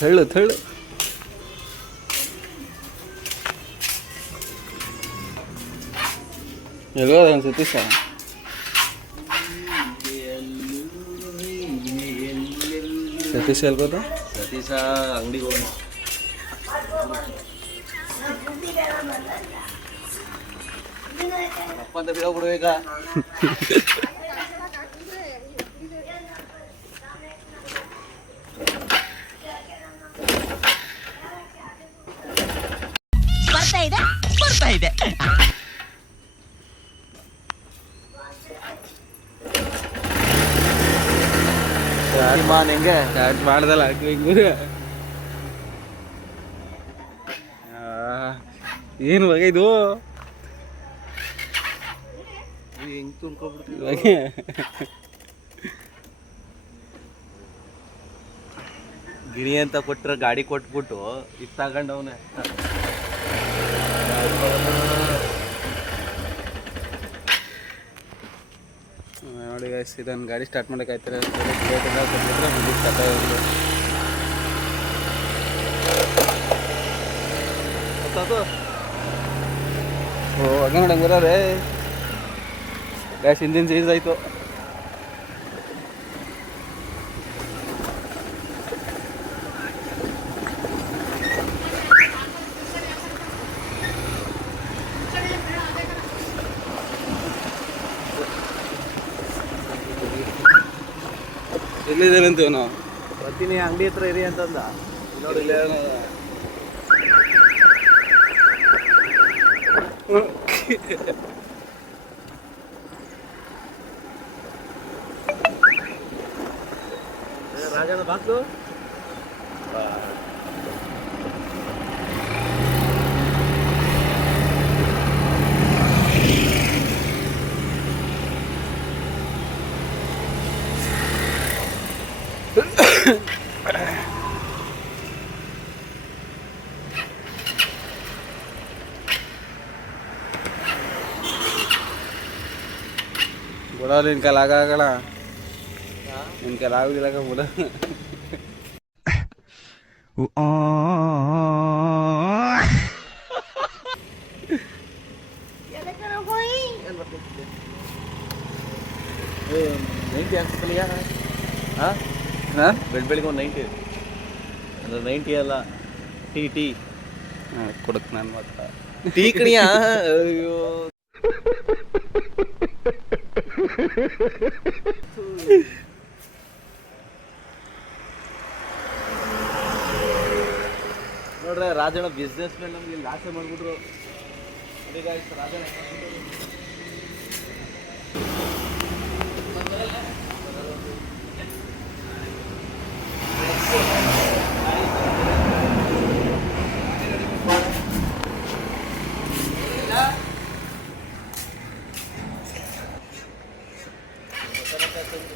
ತಳ್ಳು ತಳ್ಳು. ಎಲ್ಲೋ ಸತೀಶ ಸತೀಶ ಎಲ್ಗೋದ? ಸತೀಶ ಅಂಗಡಿಗೆ ಹೋಗೋಣ. ಅಪ್ಪ ಅಂತ ಬಿಡೋಗ್ಬಿಡ್ಬೇಕಾ? ಬರ್ತಾ ಇದೆ ಹೆಂಗೆ ಸ್ಟಾರ್ಟ್ ಮಾಡ್ದಲ್ಲ ಏನು ಬಗೆ ಇದು ಹೆಂಗ್ ತುಂಬ್ಕೊಬಿಡ್ತೀವಿ. ಗಿಣಿ ಅಂತ ಕೊಟ್ರೆ ಗಾಡಿ ಕೊಟ್ಬಿಟ್ಟು ಇದು ತಗೊಂಡವನೆ. ನೋಡಿ ಗೈಸ್, ಇದನ್ನು ಗಾಡಿ ಸ್ಟಾರ್ಟ್ ಮಾಡೋಕ್ಕಾಯ್ತಾರೆ. ಓ ಹಂಗೆ ನೋಡಿ ಹಂಗೆ ಬರೋರೆ ಗ್ಯಾಸ್ ಹಿಂದಿನ ಸೀಸ್ ಆಯಿತು. ಎಲ್ಲಿದ್ದೇನೆ ಅಂತೀವಿ ನಾವು? ಬರ್ತೀನಿ ಅಂಗಡಿ ಹತ್ರ ಇರಿ ಅಂತಂದ. ನೋಡಿ ರಾಜನ ಬಾಕ್ಲು. बोला इनका लगा गला इनका लाग भी लगा बोला ಬೆಳಿಗ್ಗೆ ಒಂದು 90 ಅಂದ್ರೆ 90 ಅಲ್ಲ, ಟೀ ಕೊಡಕ್ ನಾನು ಮಾತ್ರ ಟೀ ಕಣಿಯ. ಅಯ್ಯೋ ನೋಡ್ರೆ ರಾಜಣ್ಣ ಬಿಸ್ನೆಸ್ ಮೇಲೆ ನಮ್ಗೆ ಇಲ್ಲಿ ಆಸೆ ಮಾಡ್ಬಿಟ್ರು. ರಾಜಣ್ಣ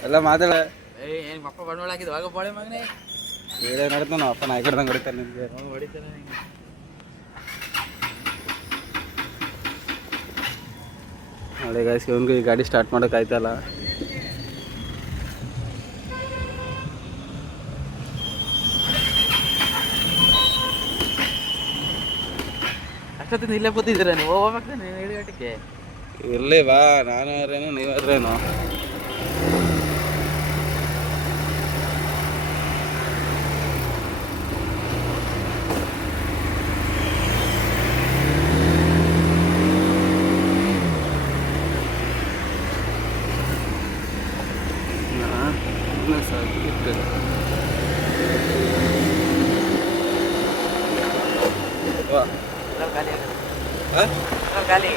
ಎಲ್ಲ ಮಾತಾಡ. ಏನು ಅಪ್ಪ ಬಂಡವಾಳ ಹಾಕಿದ್ದು ಆಗ ಬಾಳೆ ಮಗನೇ ಬೇರೆ ನಡ್ತಾನ ಅಪ್ಪ ನಾಯಿ ಕಡ್ದಂಗೆ ಹೊಡಿತಾನೆ ನಿಮಗೆ. ಹೊಡಿತಾನೆ ನೋಡಿ ಗಾಯ್ಸ್, ಇವನಿಗೂ ಈ ಗಾಡಿ ಸ್ಟಾರ್ಟ್ ಮಾಡೋಕ್ಕಾಯ್ತಲ್ಲ. ಅಷ್ಟೊತ್ತಿಂದ ಇಲ್ಲೇ ಕೂತಿದ್ದೀರಾ ನೀವು? ಹೋಗ್ಬೇಕು ನೀನು 7 ಗಂಟೆಗೆ. ಇರಲಿ ಬಾ, ನಾನು ಯಾರೇನು ನೀವಾದ್ರೇನು. ಖಾಲಿ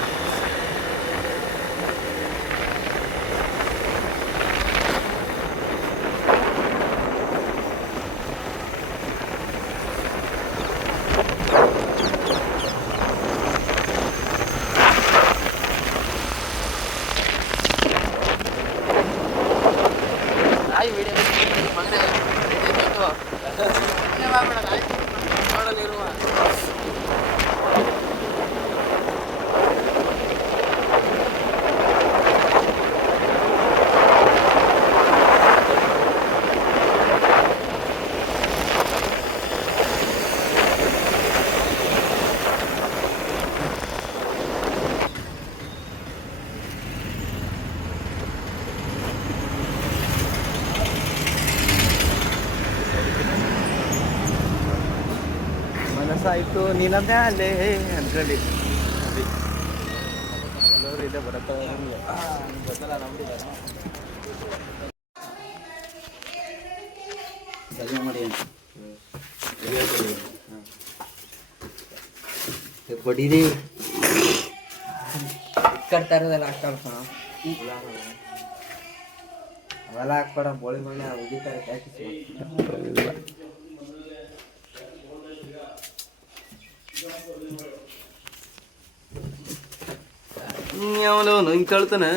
ಆಯ್ತು ನೀನಂದೆ ಅಲ್ಲೇ ಅನ್ಕೊಳ್ಳಿ ಎಲ್ಲರೂ ಇದೆ ಬರತ್ತಲ್ಲ ನಮಗೆ ಗೊತ್ತಲ್ಲ ನಮ್ದು ಸರಿ ಮಾಡಿ ಕೊಟ್ಟಿರಿ ಕಟ್ತಾ ಇರೋದಲ್ಲ ಹಾಕ್ತಾರ ಅವೆಲ್ಲ ಹಾಕ್ಬೇಡ ಬೋಳಿ ಮಣ್ಣೆ ಉಗಿತಾರೆ ಅವನು ಹಿಂಗೆ ಕಳ್ತಾನೆ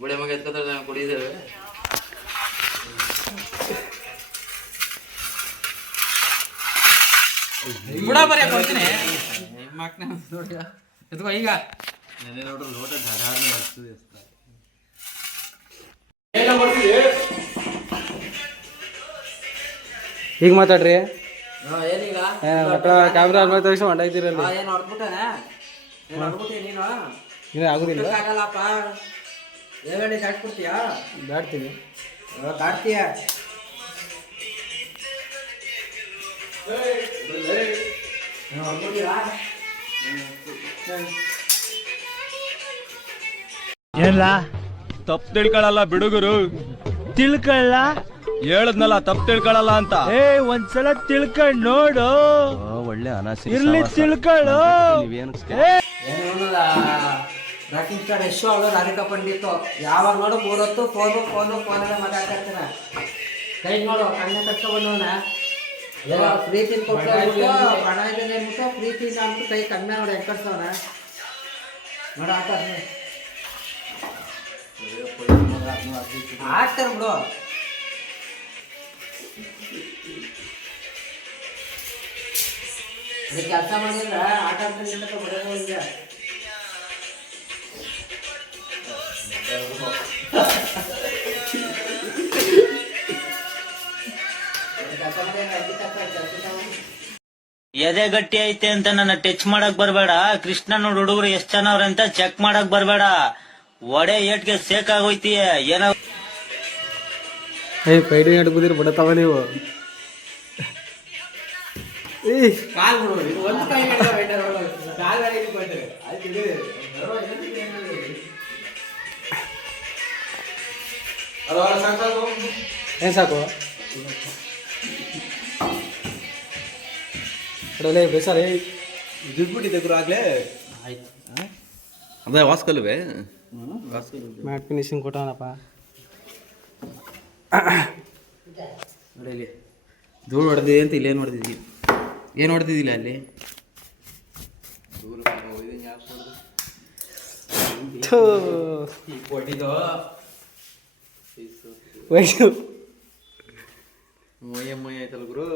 ಬುಡೆ ಮಗ ಎತ್ಕೊತಾರೆ ಕುಡಿದೇವೆ ಬುಡ ಬರೀ ಕೊಡ್ತೀನಿ ಎತ್ಕೋ ಈಗ ನೆನೆ ನೋಡ್ರಿ ಲೋಟ ಧಾರಾಣ ಬರ್ತದೆ ಈಗ ಮಾತಾಡ್ರಿ ಏನೀಗ ಕ್ಯಾಮ್ರಾ ಅಲ್ಲಿ ತೋರಿಸಿ ಹೊಂಟಾಯ್ತಿರಲ್ಲಿ ಏನು ಹೊಡ್ಬಿಟ್ಟೆ ನೀನು ಹೊಡ್ಬಿಟ್ಟಿ ನೀನು ಇನ್ನೂ ಆಗೋದಿಲ್ಲ ಆಗಲ್ಲಪ್ಪ ಏಗಡೆ ಸಾಕ್ಬಿಡ್ತೀಯಾ ಬ್ಯಾಡ್ತೀನಿ ಕಾಡ್ತೀಯ ಏನ್ಲ ತಪ್ಪು ತಿಳ್ಕೊಳಲ್ಲ ಬಿಡುಗರು ತಿಳ್ಕೊಳ್ಳ ಹೇಳದ್ನಲ್ಲ ತಪ್ಪು ತಿಳ್ಕೊಳಲ್ಲ ಅಂತ ಏ ಒಂದ್ಸಲ ತಿಳ್ಕೊಂಡ್ ನೋಡು ಒಳ್ಳೆ ಅನಾಸಿ ಇರ್ಲಿ ತಿಳ್ಕೊಳ್ಳು ರಾಕಿಂಗ್ ಸ್ಟಾರ್ ಎಷ್ಟು ಅವಳು ರಾಧಿಕಾ ಪಂಡಿತ್ತು ಯಾವಾಗ ನೋಡು ಮೂರೊತ್ತು ಫೋನಲ್ಲೇ ಮಾತಾಡ್ತಾ ಕೈ ನೋಡು ಕಣ್ಣೆ ಕಟ್ಕೊಂಡ್ಬಂದವನ ಪ್ರೀತಿನ ಕೊಟ್ಟು ಹಣ ಇದೆ ಅಂದ್ಬಿಟ್ಟು ಪ್ರೀತಿಯಿಂದ ಅಂದ್ಬಿಟ್ಟು ಕೈ ಕಣ್ಣ ನೋಡಿ ಹೆಂಗ್ ಕಟ್ಸವನ ನೋಡ ಆಗ್ತಾರ ಬಿಡು ಕೆಲಸ ಮಾಡಿದ್ರೆ ಆಟ ಆಡ್ಕೊಂಡು ಬರೋದಿಲ್ಲ ಎದೆ ಗಟ್ಟಿ ಐತೆ ಅಂತ ನನ್ನ ಟಚ್ ಮಾಡಕ್ ಬರ್ಬೇಡ ಕೃಷ್ಣನ ಹುಡುಗರು ಎಷ್ಟ್ ಚೆನ್ನಾವ್ರೆ ಅಂತ ಚೆಕ್ ಮಾಡಕ್ ಬರ್ಬೇಡ ಒಡೆ ಏಟ್ಗೆ ಸೇಕ್ ಆಗೋಯ್ತೀಯ ಏನೋ ಏಯ್ ಪೈಡಿ ನಡ್ಕೋದಿರ್ ಬಿಡತ್ತವ ನೀವು ಕಾಲ್ ಬಿಡು ಒಂದು ಕೈ ಕಾಲ್ ಏನು ಸಾಕು ಅಡಲೇ ಬೇಸಾರೆ ದುಡ್ಬಿಟ್ಟಿದ್ದೆ ಗುರು ಆಗ್ಲೇ ಅದೇ ವಾಸ್ಕಲ್ವೇ ಮ್ಯಾಟ್ ಫಿನಿಶಿಂಗ್ ಕೊಟ್ಟವನಪ್ಪ ನೋಡಿ ಇಲ್ಲಿ ಧೂಳು ಹೊಡೆದಿದೆ ಅಂತ ಇಲ್ಲೇನು ಹೊಡೆದಿದ್ದಿ ಏನು ಹೊಡೆದಿದ್ದಿಲ್ಲ ಅಲ್ಲಿ ಕೊಟ್ಟಿದ್ದು ವಯಸ್ಸು ಮೊಯ್ಯ ಮೊಯ್ಯ ಆಯ್ತಲ್ಲ ಗುರು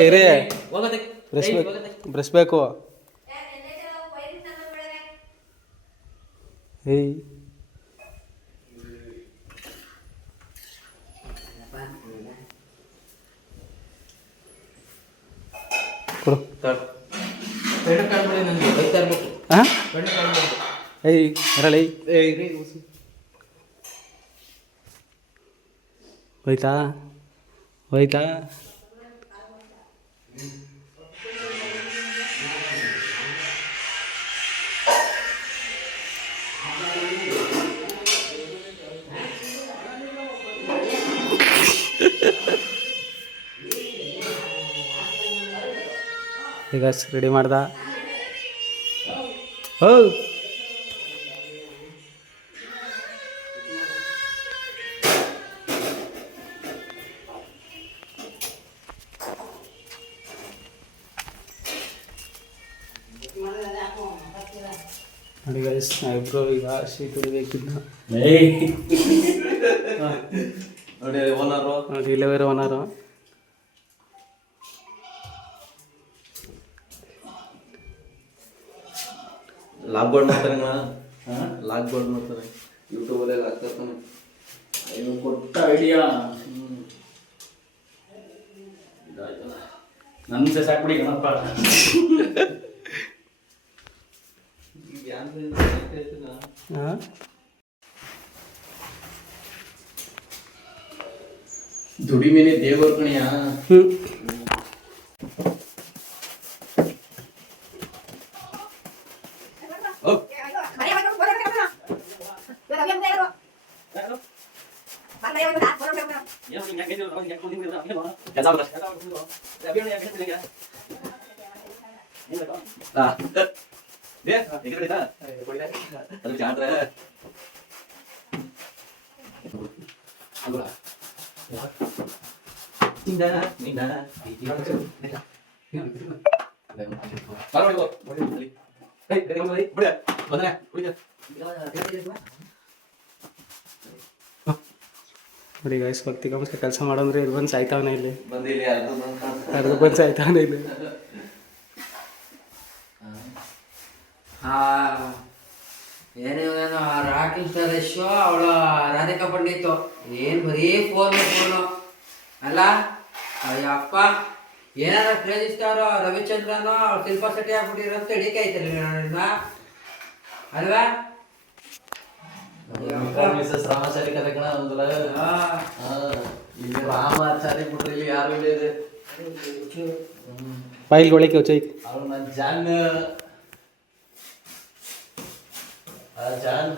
ಇರೇ ಬ್ರಷ್ ಬೇಕು ಏಯ್ ಕೊಡು ಹಾಂ ಏಯ್ ಅರಳಿ ಹೋಯ್ತಾ ಹೋಯ್ತಾ ಈಗ ರೆಡಿ ಮಾಡ್ದ ಹೋ ನೋಡಿ ಗೈಸ್ ನಾವಿಬ್ರು ಈಗ ಶೀಟ್ ಹೊಡಿಬೇಕಿದ್ದ ನೋಡಿ ಓನರು ನೋಡಿ ಇಲ್ಲೇ ಬೇರೆ ಓನರು. ಲಾಗ್ ಬೋರ್ಡ್ ಮಾಡ್ತಾರೆ ಲಾಗ್ ಬೋರ್ಡ್ ಮಾಡ್ತಾರೆ ಯೂಟ್ಯೂಬಲ್ಲಿ ಹಾಕ್ತಾನೆ. ಇವ್ನು ಕೊಟ್ಟ ಐಡಿಯಾ ನನ್ನ ಸಾಕ್ಬಿಡಿ ಗಣಪ. ಹಾಂ ದುಡಿಮೇನೆ ದೇವರು ಕಣಿಯ. ನೋಡಿ ಗೈಸ್ ಭಕ್ತಿ ಕಮ್ಸ್ಕ ಕೆಲಸ ಮಾಡಂದ್ರೆ ಇಲ್ಲಿ ಬಂದು ಸಾಯ್ತಾವನೆ ಇಲ್ಲಿ ಬಂದಿಲ್ಲ ಅರ್ಧ ಬಂದು ಸಾಯ್ತಾವನೆ ಇಲ್ಲಿ. ಏನೇನು ರಾಕಿಂಗ್ ಸ್ಟಾರ್ ಯಶು ಅವಳ ರಾಧಿಕಾ ಪಂಡಿತ್ತು ಏನು ಬರೀ ಫೋನು ಅಲ್ಲ. ಅಯ್ಯಪ್ಪ ಏನಾರ ಕ್ರೇಜಿ ಸ್ಟಾರು ರವಿಚಂದ್ರನೋ ಶಿಲ್ಪಾ ಶೆಟ್ಟಿ ಆಗ್ಬಿಟ್ಟಿರಂತ ಹಿಡಿಕೈತಲ್ಲ ಅಲ್ವಾ. ಮಿಸಸ್ ರಾಮಾಚಾರಿ ಕತೆ ಕಣ ಒಂದಲ್ಲ ಇಲ್ಲಿ ರಾಮಾಚಾರಿ ಬಿಟ್ರೆ ಇಲ್ಲಿ ಯಾರು ಇಲ್ಲ ಇದೆ. ಬಾಯಿಲ್ ಗೊಳಿಕೆ ಚೈ ಅವಳು ನನ್ನ ಜಾನ್ ಜಾನ್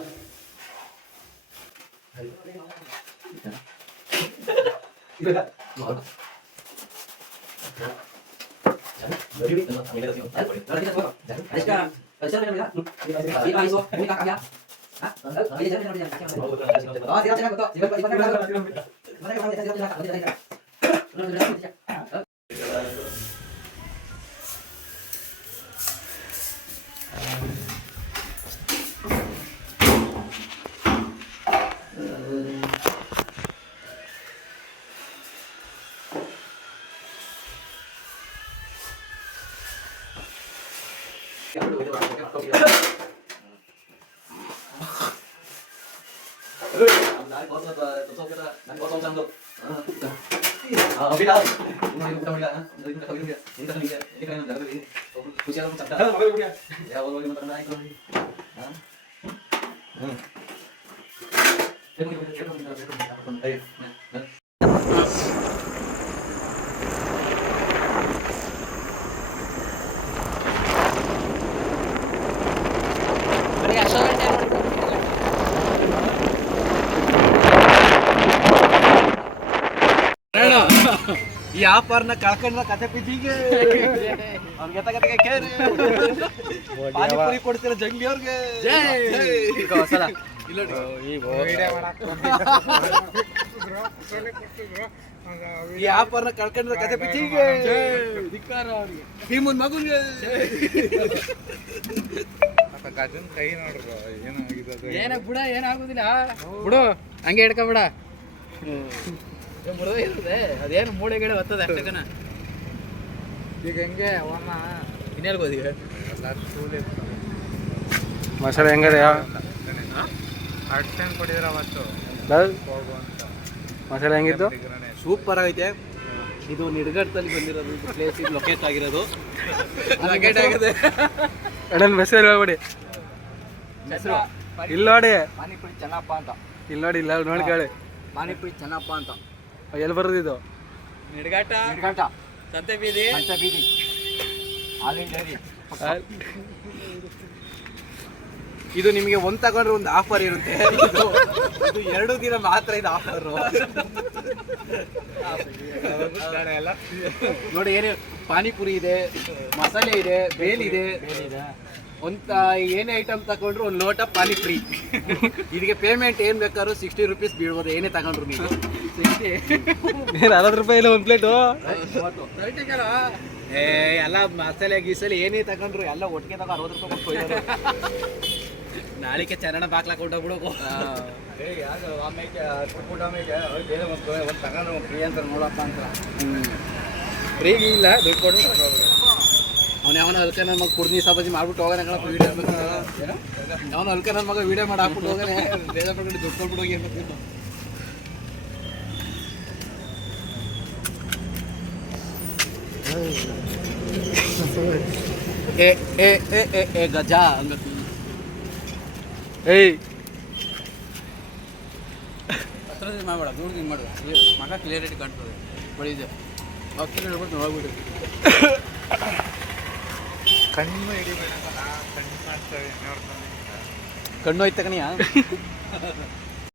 ಈ ವ್ಯಾಪಾರನ ಕಳ್ಕೊಂಡ ಕತೆ ಪಿಜಿಗೆ ಅವ್ರಿಗೆ ತಗತ್ತೆ ಕೇರಿ ಪಾನಿಪುರಿ ಕೊಡ್ತೀರ ಜಂಗ್ಲಿ ಅವ್ರಿಗೆ ಈ ವ್ಯಾಪಾರನ ಕಳ್ಕೊಂಡ್ರೆ ಕತೆ ಪಿಜಿಗೆ ಭೀಮನ್ ಮಗುನ್ಗೆ ಕೈ ನೋಡ್ರು ಏನಾಗಿದೆ ಏನ ಬಿಡ ಏನಾಗುದಿಲ್ಲ ಬಿಡು ಹಂಗೆ ಹಿಡ್ಕೊಬಿಡ ಇರುತ್ತೆ ಅದೇನು ಮೂಳೆಗಡೆ ಬರ್ತದೆ ಅಷ್ಟಕ್ಕನ. ಈಗ ಹೆಂಗೆ ಅವನ್ನ ಇನ್ನೆಲ್ಗೋದಿಗೆ ಮಸಾಲೆ ಹೆಂಗದೆ ಅಡ್ಸನ್ ಕೊಟ್ಟಿದ್ರೆ ಅವತ್ತು ಹೋಗು ಅಂತ ಮಸಾಲೆ ಹೆಂಗಿದ್ದು? ಸೂಪರ್ ಆಗೈತೆ. ಇದು ನಿಡ್ಗಟ್ಟದಲ್ಲಿ ಬಂದಿರೋದು ಪ್ಲೇಸ್ ಇದು ಲೊಕೇಟ್ ಆಗಿರೋದು ಲೊಕೇಟ್ ಆಗಿದೆ. ಅಣ್ಣನ ಮೆಸೇಜ್ ಹೇಳ್ಬಿಡಿ. ಇಲ್ಲಿ ನೋಡಿ ಪಾನಿಪುರಿ ಚೆನ್ನಪ್ಪ ಅಂತ ಇಲ್ಲಿ ನೋಡಿ ಇಲ್ಲ ನೋಡಿ ಕೇಳಿ ಪಾನಿಪುರಿ ಚೆನ್ನಪ್ಪ ಅಂತ ಎಲ್ಲಿ ಬರೋದಿದು? ನಿಡ್ಘಾಟ ಸಂತೆ ಬೀದಿ ಹಾಲಿನ ಡೈರಿ. ಇದು ನಿಮಗೆ ಒಂದು ತಗೊಂಡ್ರೆ ಒಂದು ಆಫರ್ ಇರುತ್ತೆ. ಇದು 2 ದಿನ ಮಾತ್ರ ಇದು ಆಫರ್ ನೋಡಿ. ಏನು ಪಾನಿಪುರಿ ಇದೆ, ಮಸಾಲೆ ಇದೆ, ಬೇಲ್ ಇದೆ, ಏನೇ ಐಟಮ್ ತಗೊಂಡ್ರು ಒಂದು ಲೋಟ ಪಾನಿಪುರಿ. ಇದಕ್ಕೆ ಪೇಮೆಂಟ್ ಏನು ಬೇಕಾದ್ರೂ 60 ರೂಪೀಸ್ ಬೀಳ್ಬೋದು ಏನೇ ತಗೊಂಡ್ರು ನೀವು. 60 ರೂಪಾಯಿ ಇಲ್ಲ ಒಂದು ಪ್ಲೇಟು. ಎಲ್ಲ ಮಸಾಲೆ ಗೀಸಲೆ ಏನೇ ತಗೊಂಡ್ರು ಎಲ್ಲ ಒಟ್ಟಿಗೆ ತಗೋ 60 ರೂಪಾಯಿ ಕೊಟ್ಟು ನಾಳಿಕೆ ಚರಣ ಬಾಕ್ಲಾಕ್ ಹೊಂಟೋಗ್ಬಿಡು ಫ್ರೀ ಇಲ್ಲ ದುಡ್ಡು ಕೊಟ್ಟು ಅವ್ನು ಯಾವನ ಅಲ್ಕ ನನ್ನ ಮಗ ಕುರ್ನಿ ಸಬಾಜಿ ಮಾಡ್ಬಿಟ್ಟು ಹೋಗೋಣ ಕಣಪ್ಪ ವಿಡಿಯೋ ಅವನು ಅಲ್ಕ ನನ್ನ ಮಗ ವಿಡಿಯೋ ಮಾಡಿ ಹಾಕ್ಬಿಟ್ಟು ಹೋಗೋಣ ಬೇಜಾರ್ ಪಡ್ಕೊಂಡು ದುಡ್ಡು ಕೊಟ್ಬಿಟ್ಟು ಹೋಗಿ ಅನ್ಬೇಕು ಏ ಏ ಏ ಏ ಏ ಗಜ ಹಂಗ ಏಯ್ ಹತ್ರದಿಂದ ಮಾಡಬೇಡ ದೂರದಿಂದ ಮಾಡು ಮಗ ಕ್ಲಿಯರಿಟಿ ಕಾಣ್ತದೆ ಬಳಿದೆ ಅಕ್ಕಿ ಹೇಳ್ಬಿಟ್ಟು ನೋಡ್ಬಿಡು ಕಣ್ಣು ಹಿಡಿಬೇಡ ಕಣ್ಣು ಮಾಡ್ತವೆ ನೋಡ್ಕೊಂಡು ಕಣ್ಣು ಹೋಯ್ತ ಕಣಿಯಾ